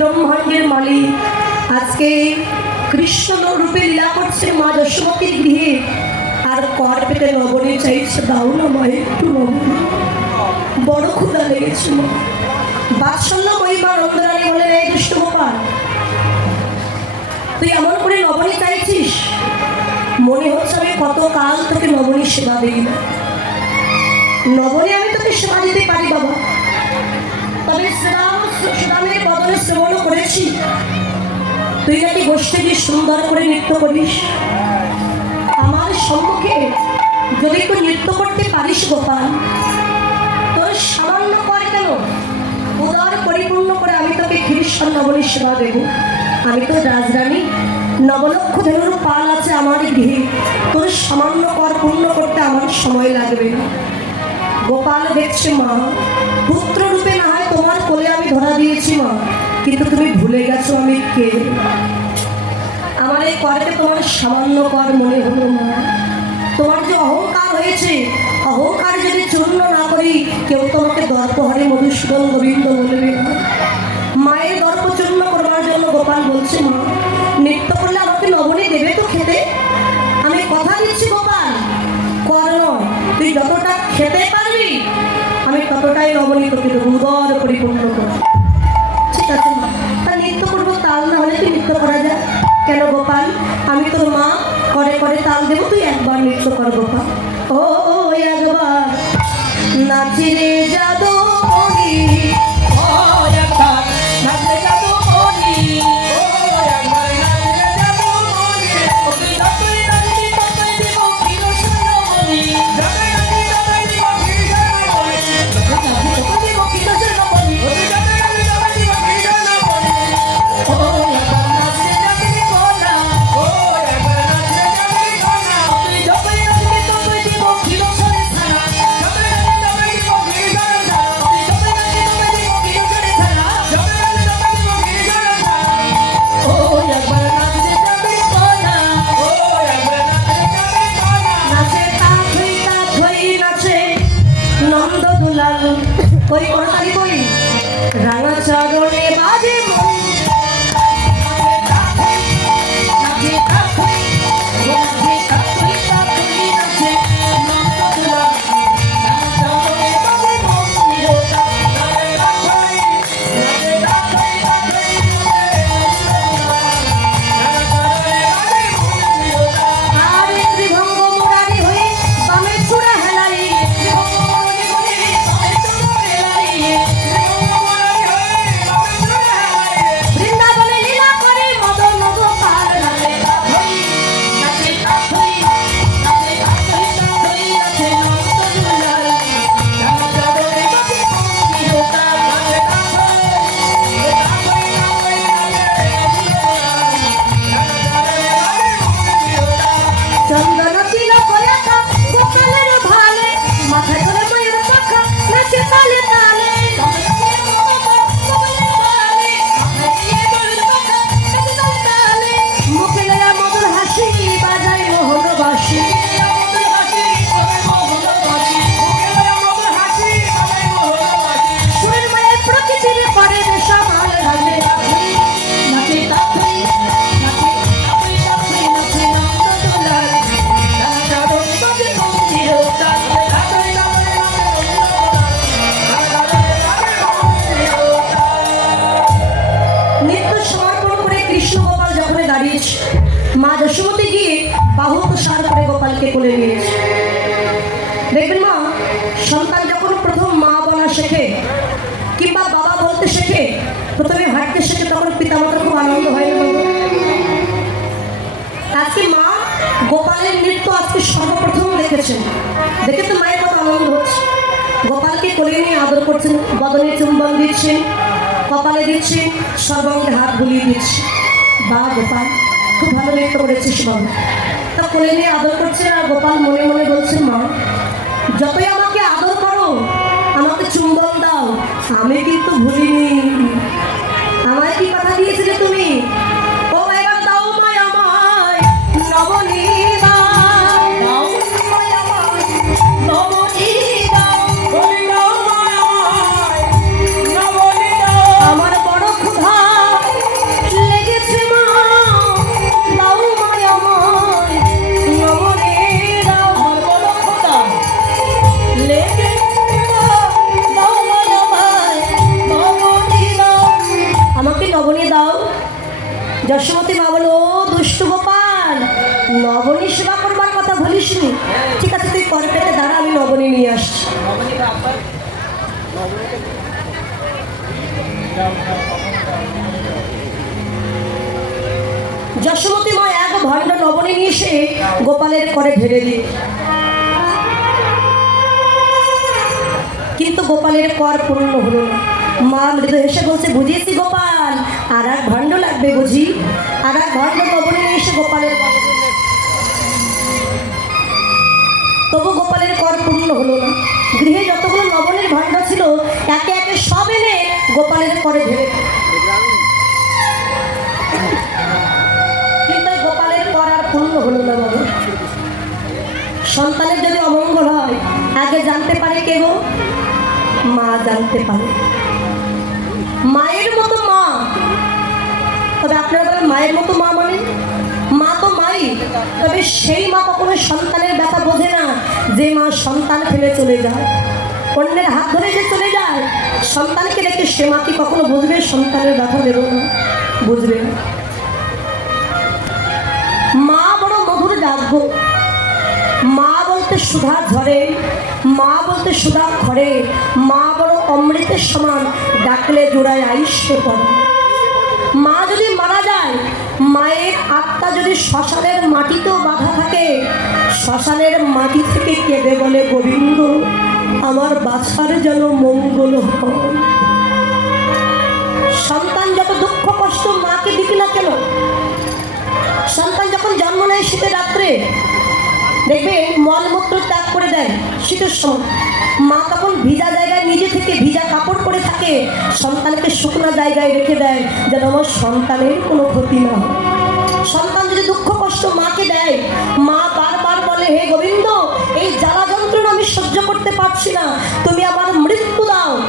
ব্রহ্মাণ্ডের মালিক। আজকে কৃষ্ণ রূপে লীলা করছে মা যশোমতীর গৃহে। আর কর পেতে নবনী চাইছে দাও না একটু বড় ক্ষুদা লেগেছে মা বাৎসল্য মহিমা নন্দরানী বলেন, এই দুষ্ট গোপাল তুই এমন করে নবনী চাইছিস? মনে হচ্ছে আমি কত কাল তোকে নবনী সেবা দিই। না নবনী আমি তোকে সেবা দিতে পারি বাবা। তবে শ্রীরাম শ্রীরামের শ্রবণও করেছি। তুই নাকি গোষ্ঠী দিয়ে সুন্দর করে নৃত্য করিস? আমার সম্মুখে যদি তুই নৃত্য করতে পারিস, গোপাল, তোর সামান্য কর কেন উদার পরিপূর্ণ করে আমি তোকে খ্রিস্টান নবনীর সেবা দেব। আমি তো রাজরানী, নবলক্ষ ধনুর পাল আছে আমার গৃহে। তোর সামান্য কর পূর্ণ করতে আমার সময় লাগবে। গোপাল দেখছে মা পুত্র রূপে না হয় তোমার কোলে আমি ধরা দিয়েছি মা। কিন্তু তুমি ভুলে গেছো আমি কে? আমার এই করকে তোমার সামান্য কর মনে হলো না। তোমার যে অহংকার হয়েছে, অহংকার যদি চূর্ণ না করি, কেউ তোমাকে দর্পহারে মধুসূদন গোবিন্দ বলবে মায়ের দর্প চূর্ণ করবার জন্য গোপাল বলছে, মা, নৃত্য করলে আমাকে নবনী দেবে তো খেতে? আমি কথা দিচ্ছি গোপাল, কর নয়, তুই যতটা খেতে পারবি, আমি ততটাই নবনী তোকে উদর পরিপূর্ণ করব। নৃত্য করা যায়। কেন গোপাল? আমি তোর মা করে করে তাল দেব, তুই একবার নৃত্য কর গোপাল। ও একবার নাচি রে। যাদো নৃত্য সমর্পণ করে কৃষ্ণ গোপাল যখন দাঁড়িয়েছে, মা যশোমতী গিয়ে বাহু প্রসার করে গোপালকে কোলে নিয়েছে দেখবেন মা, সন্তান যখন প্রথম মা বলা শেখে, কিংবা বাবা বলতে শেখে, প্রথমে হাঁটতে শেখে, তখন পিতামাতার খুব আনন্দ হয় না আজকে মা গোপালের নৃত্য আজকে সর্বপ্রথম দেখেছেন। দেখে তো মায়ের কত আনন্দ হচ্ছে। গোপালকে কোলে নিয়ে আদর করছেন, বদনে চুম্বন দিচ্ছেন কপালে দিচ্ছি, সর্বাঙ্গে হাত বুলিয়ে দিচ্ছি। বা গোপাল, খুব ভালো নৃত্য করেছিস তা কোলে নিয়ে আদর করছে আর গোপাল মনে মনে বলছে, মা, যতই আমাকে আদর করো, আমাকে চুম্বন দাও। আমি কিন্তু ভুলিনি। আমায় কি কথা দিয়েছিলে তুমি? ঠিক আছে, তুই পরে পেতে দাঁড়া, আমি নবনী নিয়ে আসছি। যশোমতী মা এক ভণ্ড নবনী নিয়ে এসে গোপালের করে ঢেলে দিয়ে কিন্তু গোপালের কর পূর্ণ হলো না। মা মৃদু হেসে বলছে, বুঝিয়েছি গোপাল, আর এক ভণ্ড লাগবে বুঝি? আর এক ভণ্ড নবনী নিয়ে এসে গোপালের তবু গোপালের কর পূর্ণ হলো না। গৃহে যতগুলো নবনের ভাণ্ড ছিল, একে একে সব এনে গোপালের করে দিল। কিন্তু গোপালের কর আর পূর্ণ হলো না সন্তানের যদি অমঙ্গল হয়, আগে জানতে পারে কে গো? মা জানতে পারে। মায়ের মতো মা। তবে আপনারা বলেন, মায়ের মতো মা মানে? মা তো মাই। তবে সেই মা কখনো সন্তানের ব্যথা বোঝে না যে মা সন্তান ফেলে চলে যায় অন্যের হাত ধরে যে চলে যায়, সন্তানকে রেখে সে মা কি কখনো বুঝবে? সন্তানের ব্যথা দেব না, বুঝবে মা বড় মধুর ডাকব মা বলতে সুধা ঝরে, মা বলতে সুধা খরে, মা বড় অমৃতের সমান, ডাকলে জোড়ায় আইস্য পড়ে মা যদি মারা যায়, মায়ের আত্মা যদি শ্মশানের মাটিতেও বাধা থাকে, শ্মশানের মাটি থেকে বলে গোবিন্দ, আমার বাছার যেন মঙ্গল সন্তান যত দুঃখ, কষ্ট মাকে দিকে না কেন? সন্তান যখন জন্ম নেয় শীতের রাত্রে, দেখবে মলমূত্র ত্যাগ করে দেয় শীতের সময়। মা তখন ভিজা জায়গায় নিজে থেকে ভিজা কাপড় পরে থাকে, সন্তানকে শুকনো জায়গায় রেখে দেয়, যেন আমার সন্তানের কোনো ক্ষতি না হয়। সন্তান যদি দুঃখ, কষ্ট মাকে দেয়, মা বারবার বলে, হে গোবিন্দ, এই জ্বালা সহ্য করতে পারছি না। তুমি আমার মৃত্যু দাও।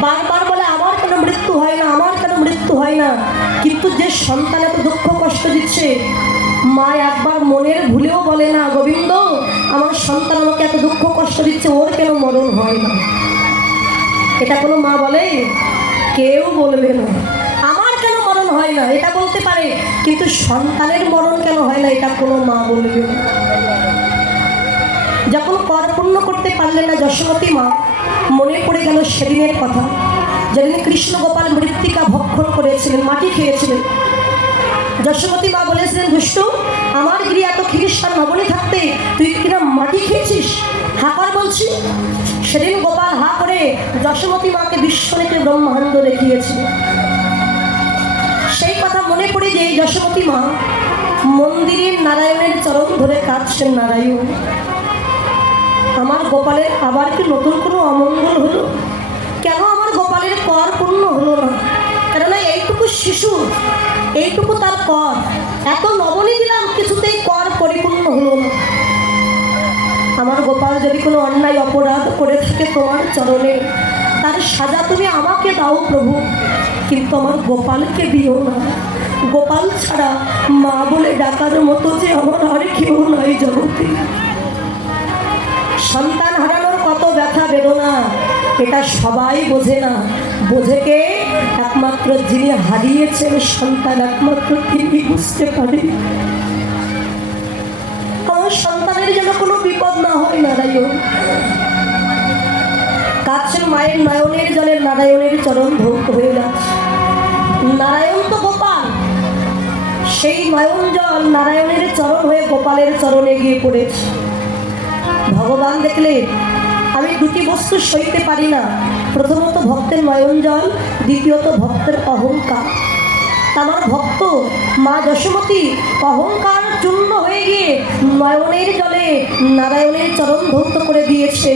বারবার বলে, আমার কেন মৃত্যু হয় না, আমার কেন মৃত্যু হয় না। কিন্তু যে সন্তান এত দুঃখ, কষ্ট দিচ্ছে, মা একবার মনের ভুলেও বলে, না গোবিন্দ, আমার সন্তান আমাকে এত দুঃখ, কষ্ট দিচ্ছে, ওর কেন মরণ হয় না? এটা কোনো মা বলে? কেউ বলবে না। আমার কেন মরণ হয় না? এটা বলতে পারে, কিন্তু সন্তানের মরণ কেন হয় না, এটা কোনো মা বলবে না। যখন কর পূর্ণ করতে পারলেন না যশোমতী মা, মনে পড়ে গেল সেদিনের কথা। যেদিন কৃষ্ণ গোপাল মৃত্তিকা ভক্ষণ করেছিলেন, মাটি খেয়েছিলেন। যশোমতী মা বলেছিলেন, দুষ্টু, আমার গৃহে এত খিরিস্তার নবনী থাকতে তুই কিনা মাটি খেয়েছিস? হা বলছি। সেদিন গোপাল হা করে যশোমতী মাকে বিশ্বনেতে ব্রহ্মাণ্ড দেখিয়েছিল। সেই কথা মনে পড়ে যে যশোমতী মা মন্দিরের নারায়ণের চরণ ধরে কাঁদছেন নারায়ণ। আমার গোপালের আবার কি নতুন কোনো অমঙ্গল হলো? কেন আমার গোপালের কর পূর্ণ হলো না? কেননা এইটুকু শিশু, এইটুকু তার কর, এত নবনী দিলাম কিছুতেই কর পরিপূর্ণ হলো না। আমার গোপাল যদি কোনো অন্যায় অপরাধ করে থাকে তোমার চরণে, তার সাজা তুমি আমাকে দাও প্রভু, কিন্তু আমার গোপালকে দিও না। গোপাল ছাড়া মা বলে ডাকার মতো যে আমার আর কেউ নাই জগতে। সন্তান হারানোর কত ব্যথা, বেদনা, এটা সবাই বোঝে না। বোঝে কে? একমাত্র যিনি হারিয়েছেন সন্তান, একমাত্র তিনি বুঝতে পারে। সন্তানের যেন কোনো বিপদ না হয় নারায়ণ। কাছের মায়ের নয়নের জলে নারায়ণের চরণ ধৌত হয়ে যাচ্ছে। নারায়ণ তো গোপাল। সেই নয়ন জল নারায়ণের চরণ হয়ে গোপালের চরণে গিয়ে পড়েছে। ভগবান দেখলে আমি দুটি বস্তু সইতে পারি না। প্রথমত ভক্তের নয়ন জল দ্বিতীয়ত ভক্তের অহংকার। আমার ভক্ত মা যশোমতী অহংকার চূর্ণ হয়ে গিয়ে নয়নের জলে নারায়ণের চরণ ধৌত করে দিয়েছে।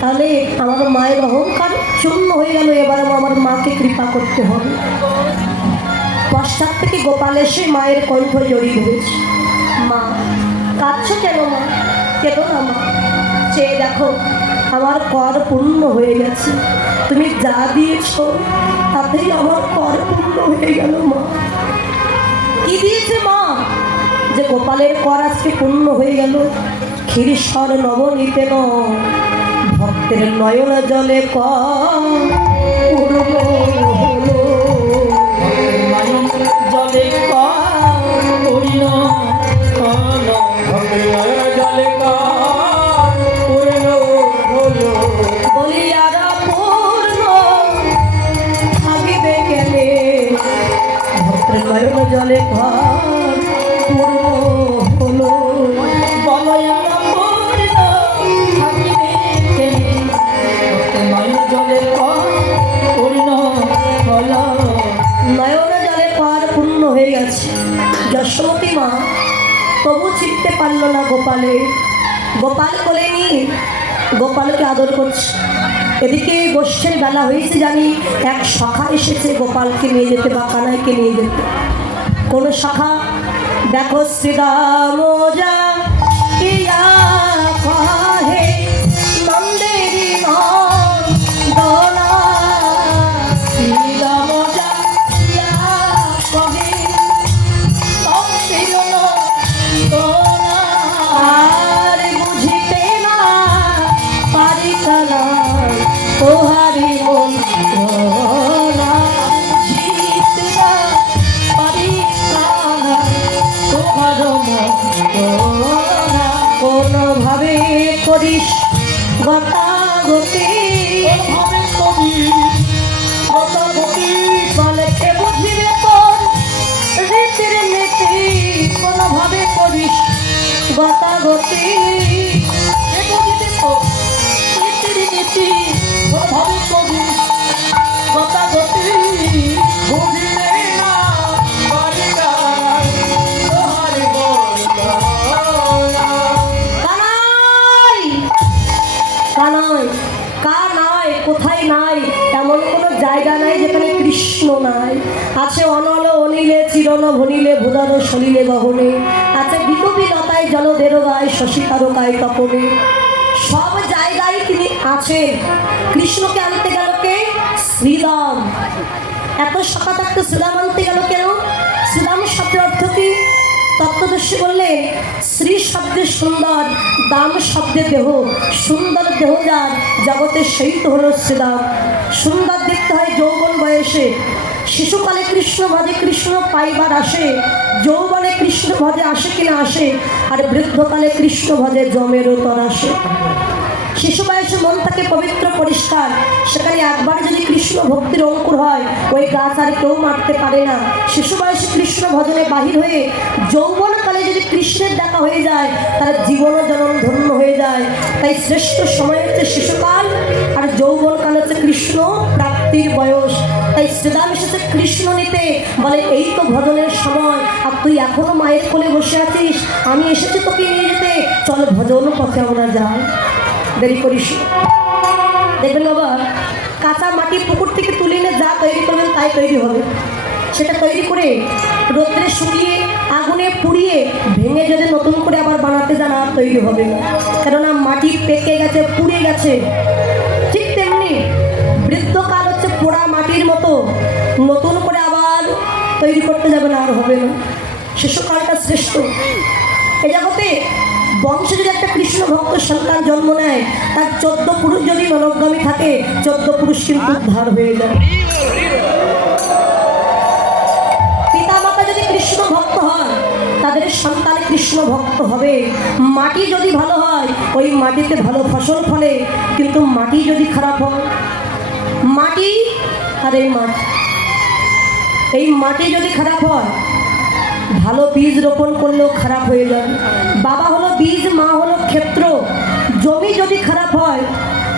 তাহলে আমার মায়ের অহংকার চূর্ণ হয়ে গেল এবার আমার মাকে কৃপা করতে হবে। পশ্চাৎ থেকে গোপাল এসে মায়ের কণ্ঠ জড়িয়ে ধরেছে। মা, কাঁদছো কেন মা? কেন না মা। চেয়ে দেখো, আমার কর পূর্ণ হয়ে গেছে। তুমি যা দিয়েছ, তাতেই আমার কর পূর্ণ হয়ে গেল, মা। কি দিয়েছে, মা? যে গোপালের কর আজকে পূর্ণ হয়ে গেল। ক্ষীরেশ্বর নবনীতে ন ভক্তের নয়ন জলে কর। গোপালকে আদর করছে। এদিকে গোষ্ঠের বেলা হয়েছে জানি, এক শাখা এসেছে গোপালকে নিয়ে যেতে বা কানাইকে নিয়ে যেতে। কোনো শাখা, দেখো শ্রীরাম যা জায়গা নাই যেখানে কৃষ্ণ নাই। আছে অনল অনিলে, চিরন ভনিলে ভুদার সলিলে বহনে আছে বিকপি লতায় জলদের গায় শশী তারকায় তপনে। সব জায়গায় তিনি আছেন। কৃষ্ণকে আনতে গেল কে? শ্রীরাম। এত সকাল থাকতে শ্রীরাম আনতে গেল কেন? শ্রীরাম শব্দের তত্ত্বদর্শী বললেন শ্রী শব্দের সুন্দর, দাম শব্দের দেহ, সুন্দর দেহ যার জগতের সেই তো হলো শ্রীরাম সুন্দর দেখতে হয় যৌবন বয়সে। শিশুকালে কৃষ্ণ ভজে কৃষ্ণ পাইবার আসে, যৌবনে কৃষ্ণ ভজে আসে কিনা আসে, আর বৃদ্ধকালে কৃষ্ণ ভজে জমেরও তর আসে। শিশু বয়সে মন থাকে পবিত্র, পরিষ্কার। সেখানে একবার যদি কৃষ্ণ ভক্তির অঙ্কুর হয়, ওই গাছ আর কেউ মারতে পারে না। শিশু বয়সে কৃষ্ণ ভজনে বাহির হয়ে যৌবনকালে যদি কৃষ্ণের দেখা হয়ে যায়, তার জীবনও জনম ধন্য হয়ে যায়। তাই শ্রেষ্ঠ সময় হচ্ছে শিশুকাল আর যৌবনকাল হচ্ছে কৃষ্ণ প্রাপ্তির বয়স। তাই শ্রীরাম এসেছে কৃষ্ণ নিতে, বলে এই তো ভজনের সময়। আর তুই এখনও মায়ের কোলে বসে আছিস, আমি এসেছি তোকে নিয়ে যেতে। চল ভজন পথে আমরা যাই। দেরি করিস। দেখবেন বাবা, কাঁচা মাটি পুকুর থেকে তুলে এনে যা তৈরি করবেন তাই তৈরি হবে। সেটা তৈরি করে রোদ্রে শুকিয়ে, আগুনে পুড়িয়ে ভেঙে যদি নতুন করে আবার বানাতে যান, আর তৈরি হবে। কেননা মাটি পেকে গেছে, পুড়ে গেছে। ঠিক তেমনি বৃদ্ধকাল হচ্ছে পোড়া মাটির মতো। নতুন করে আবার তৈরি করতে যাবে না আর হবে না। শিশুকালটা শ্রেষ্ঠ। এ জগতে বংশে যদি একটা কৃষ্ণ ভক্ত সন্তান জন্ম নেয়, তার চোদ্দ পুরুষ যদি মনোগ্রামী থাকে, চোদ্দ পুরুষ কিন্তু উদ্ধার হয়ে যায়। সন্তান কৃষ্ণ ভক্ত হবে। মাটি যদি ভালো হয়, ওই মাটিতে ভালো ফসল ফলে, কিন্তু মাটি যদি খারাপ হয়, মাটি আর এই মাটি এই মাটি যদি খারাপ হয়, ভালো বীজ রোপণ করলেও খারাপ হয়ে যাবে বাবা বীজ মা হলো ক্ষেত্র। জমি যদি খারাপ হয়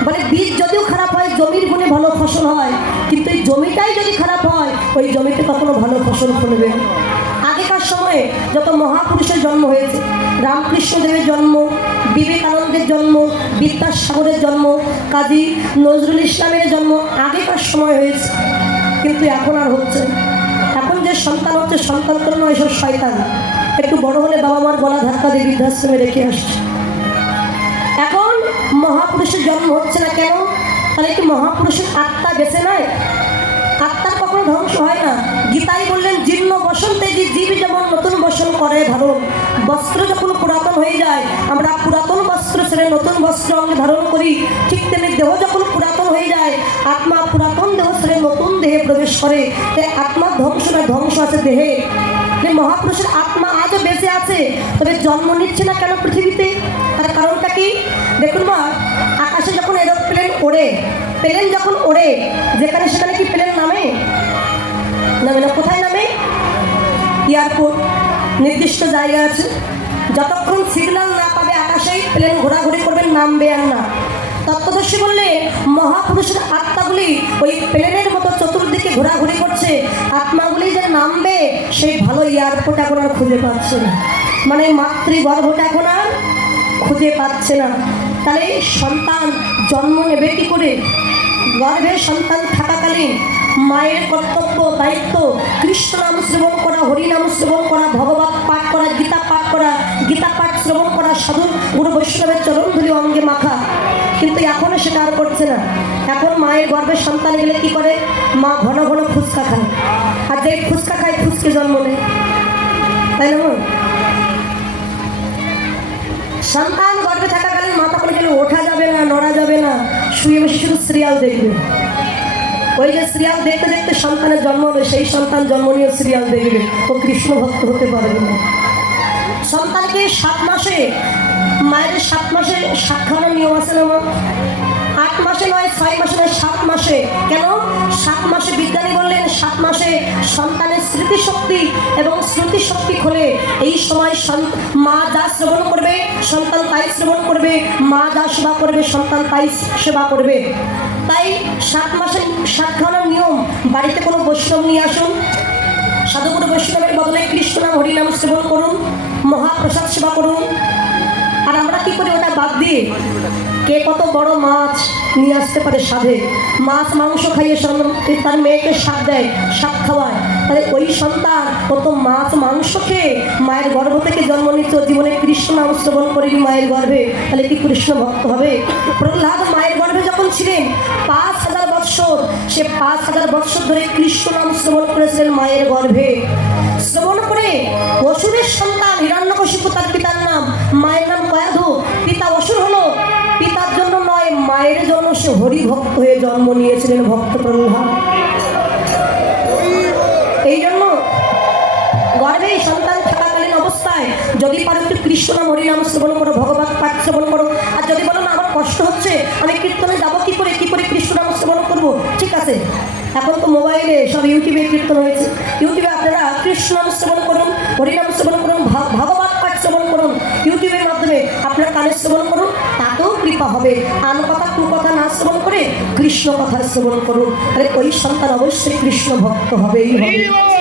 মানে বীজ যদিও খারাপ হয়, জমির গুণে ভালো ফসল হয়, কিন্তু এই জমিটাই যদি খারাপ হয়, ওই জমিতে কখনো ভালো ফসল ফলবে। আগেকার সময়ে যত মহাপুরুষের জন্ম হয়েছে, রামকৃষ্ণদেবের জন্ম, বিবেকানন্দের জন্ম, বিদ্যাসাগরের জন্ম, কাজী নজরুল ইসলামের জন্ম, আগেকার সময় হয়েছে, কিন্তু এখন আর হচ্ছে এখন যে সন্তান হচ্ছে, সন্তান তো নয় এসব শয়তান। একটু বড় হলে বাবা মার গলা ধাক্কা দিয়ে বৃদ্ধাশ্রমে রেখে আসছে। এখন মহাপুরুষের জন্ম হচ্ছে না কেন? তাহলে কি মহাপুরুষের আত্মা বেছে নয় আত্মার কখনো ধ্বংস হয় না। গীতাই বললেন জীর্ণ বসন্তে যে জীব যেমন নতুন বসন করে ধারণ, বস্ত্র যখন পুরাতন হয়ে যায়, আমরা পুরাতন বস্ত্র ছেড়ে নতুন বস্ত্র ধারণ করি। ঠিক তেমনি দেহ যখন পুরাতন হয়ে যায়, আত্মা পুরাতন দেহ ছেড়ে নতুন দেহে প্রবেশ করে। তাই আত্মার ধ্বংস না ধ্বংস আছে দেহে। যে মহাপুরুষের আত্মা আজও বেঁচে আছে, তবে জন্ম নিচ্ছে না কেন পৃথিবীতে? তার কারণটা কি? দেখুন মা ওড়ে। প্লেন যখন ওড়ে, যেখানে সেখানে কি প্লেন নামে? নামে না, কোথায় নামে? এয়ারপোর্ট। নির্দিষ্ট জায়গা আছে। যতক্ষণ সিগন্যাল না পাবে আকাশেই, প্লেন ঘোরাঘুরি করবেন, নামবে আর না। তত্ত্বদর্শী বললে, মহাপুরুষের আত্মাগুলি ওই প্লেনের মতো চতুর্দিকে ঘোরাঘুরি করছে। আত্মাগুলি যে নামবে, সেই ভালো এয়ারপোর্ট এখন আর খুঁজে পাচ্ছে না। মানে মাতৃগর্ভটা এখন আর খুঁজে পাচ্ছে না। তাহলে সন্তান জন্ম নেবে কি করে? গর্ভে সন্তান থাকাকালীন মায়ের কর্তব্য, দায়িত্ব, কৃষ্ণ নাম শ্রবণ করা, হরি নাম শ্রবণ করা, ভগবত পাঠ করা, গীতা পাঠ করা, গীতা পাঠ শ্রবণ করা সাধু গুরু বৈষ্ণবের চরণ ধুলি অঙ্গে মাখা। কিন্তু এখনও সেটা আর করছে না। এখন মায়ের গর্ভে সন্তান গেলে কি করে? মা ঘন ঘন ফুচকা খায়। আর যে ফুচকা খায়, ফুচকে জন্ম নেয়। তাই না, মা? সন্তান গর্ভে থাকাকালীন মাথা করে গেলে ওঠা না নড়া যাবে না। শুয়ে বসে শুধু সিরিয়াল দেখবে। ওই যে সিরিয়াল দেখতে দেখতে সন্তানের জন্ম হবে, সেই সন্তান জন্ম নিয়ে সিরিয়াল দেখবে। ও কৃষ্ণ ভক্ত হতে পারবে না। সন্তানকে সাত মাসে মায়ের সাত মাসে সাত নিয়ম আছে না ছয় মাসে নয় সাত মাসে? কেন? সাত মাসে বিজ্ঞানী বললেন, সাত মাসে সন্তানের স্মৃতিশক্তি এবং স্মৃতিশক্তি খোলে। এই সময় মা যা শ্রবণ করবে, সন্তান তাই শ্রবণ করবে, মা যা সেবা করবে, সন্তান তাই সেবা করবে। তাই সাত মাসে সাত খাওয়ানোর নিয়ম, বাড়িতে কোনো বৈষ্ণব নিয়ে আসুন। সাধুগুরু বৈষ্ণবের বদলে কৃষ্ণ নাম হরিনাম সেবন করুন। মহাপ্রসাদ সেবা করুন। আর আমরা কি করি, ওটা বাদ দিয়ে কে কত বড় মাছ নিয়ে আসতে পারে সাধে? মাছ, মাংস খাইয়ে তার মেয়েকে স্বাদ দেয় স্বাদ খাওয়ায়। তাহলে ওই সন্তান ও তো মাছ, মাংস খেয়ে মায়ের গর্ভ থেকে জন্ম নিত জীবনে কৃষ্ণ নাম শ্রবণ করেনি মায়ের গর্ভে। তাহলে কি কৃষ্ণ ভক্ত হবে? প্রহ্লাদ মায়ের গর্ভে যখন ছিলেন, পাঁচ হাজার বৎসর, সে পাঁচ হাজার বৎসর ধরে কৃষ্ণ নাম শ্রবণ করেছিলেন মায়ের গর্ভে। শ্রবণ করে অসুরের সন্তান, হিরণ্যকশিপু তার পিতার নাম। মায়ের নাম কয়াধু। মায়ের জন্য সে হরি ভক্ত হয়ে জন্ম নিয়েছিলেন ভক্ত প্রহ্লাদ এই জন্য গর্ভে সন্তান থাকাকালীন অবস্থায় যদি পারো একটু কৃষ্ণ নাম, হরিনাম শ্রবণ করো ভগবান পাঠ শ্রবণ করো। আর যদি বলো, না, আমার কষ্ট হচ্ছে, আমি কীর্তনে যাব কি করে কি করে কৃষ্ণ নাম শ্রবণ করব? ঠিক আছে। এখন তো মোবাইলে সব ইউটিউবে কীর্তন হয়েছে। ইউটিউবে আপনারা কৃষ্ণ নাম শ্রবণ করুন, হরিনাম শ্রবণ করুন, ভা- ভাগবত পাঠ শ্রবণ করুন। ইউটিউবের মাধ্যমে আপনার কানে শ্রবণ করুন, তাতেও কৃপা হবে। আন কথা কৃষ্ণ কথা শ্রবণ করুন। ওই সন্তান অবশ্যই কৃষ্ণ ভক্ত হবেই হবে।